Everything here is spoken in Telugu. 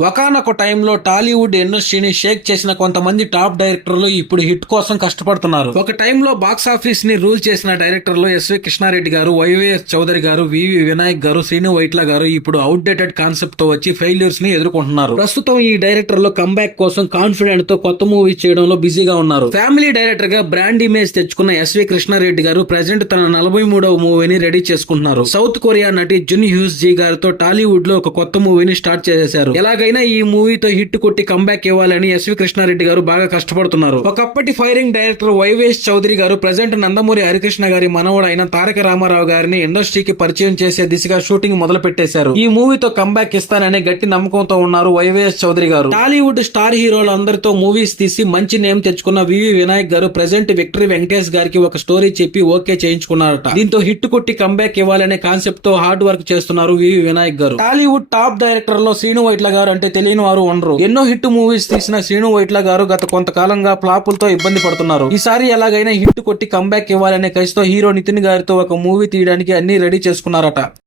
ఒకనొక టైంలో టాలీవుడ్ ఇండస్ట్రీని షేక్ చేసిన కొంతమంది టాప్ డైరెక్టర్లు ఇప్పుడు హిట్ కోసం కష్టపడుతున్నారు. ఒక టైంలో బాక్స్ ఆఫీస్ని రూల్ చేసిన డైరెక్టర్లు ఎస్వి కృష్ణారెడ్డి గారు వైవిఎస్ చౌదరి గారు వివి వినాయక్ గారు శ్రీను వైట్ల గారు ఇప్పుడు అవుట్డేటెడ్ కాన్సెప్ట్తో వచ్చి ఫెయిల్యూర్స్ని ఎదుర్కొంటున్నారు. ప్రస్తుతం ఈ డైరెక్టర్లు కంబ్యాక్ కోసం కాన్ఫిడెంట్తో కొత్త మూవీ చేయడంలో బిజీగా ఉన్నారు. ఫ్యామిలీ డైరెక్టర్గా బ్రాండ్ ఇమేజ్ తెచ్చుకున్న ఎస్వి కృష్ణారెడ్డి గారు ప్రజెంట్ తన నలభై మూడవ మూవీని రెడీ చేసుకుంటున్నారు. సౌత్ కొరియా నటి జున్ హ్యూస్ జీ గారితో టాలీవుడ్లో ఒక కొత్త మూవీని స్టార్ట్ చేశారు. ఎలాగైనా ఈ మూవీతో హిట్ కొట్టి కంబ్యాక్ ఇవ్వాలని ఎస్వి కృష్ణారెడ్డి గారు బాగా కష్టపడుతున్నారు. ఒకప్పటి ఫైరింగ్ డైరెక్టర్ వైవేష్ చౌదరి గారు ప్రజెంట్ నందమూరి హరికృష్ణ గారి మనవడు అయిన తారక రామారావు గారిని ఇండస్ట్రీకి పరిచయం చేసే దిశగా షూటింగ్ మొదలు పెట్టేశారు ఈ మూవీతో కంబ్యాక్ ఇస్తాననే గట్టి నమ్మకంతో ఉన్నారు వైవేఎస్ చౌదరి గారు. టాలీవుడ్ స్టార్ హీరోలు అందరితో మూవీస్ తీసి మంచి నేమ్ తెచ్చుకున్న వివి వినాయక్ గారు ప్రజెంట్ విక్టరీ వెంకటేష్ గారికి ఒక స్టోరీ చెప్పి ఓకే చేయించుకున్నారట. దీంతో హిట్ కొట్టి కంబ్యాక్ ఇవ్వాలనే కాన్సెప్ట్తో హార్డ్ వర్క్ చేస్తున్నారు వివి వినాయక్ గారు. టాలీవుడ్ టాప్ డైరెక్టర్లో శ్రీను వైట్ల గారు అంటే తెలియని వారు ఉండరు. ఎన్నో హిట్ మూవీస్ తీసిన శ్రీను వైట్ల గారు గత కొంతకాలంగా ఫ్లాపులతో ఇబ్బంది పడుతున్నారు. ఈసారి ఎలాగైనా హిట్ కొట్టి కంబ్యాక్ ఇవ్వాలనే కసితో హీరో నితిన్ గారితో ఒక మూవీ తీయడానికి అన్ని రెడీ చేసుకున్నారట.